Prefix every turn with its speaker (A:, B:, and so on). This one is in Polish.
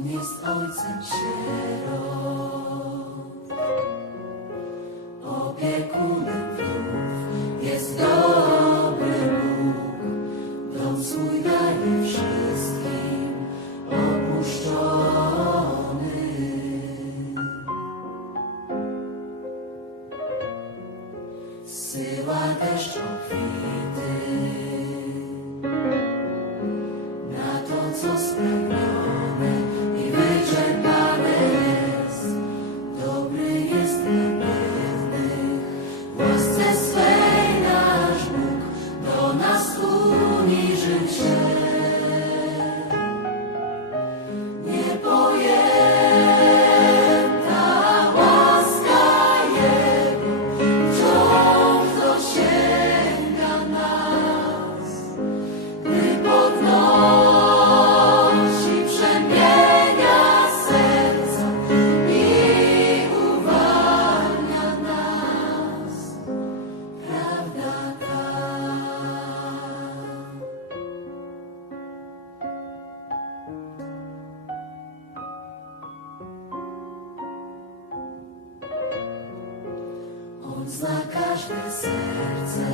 A: On jest ojcem sierot, opiekunem jest dobry Bóg, dom swój daje wszystkim opuszczony. Zsyła deszcz obfity, zna każde serce.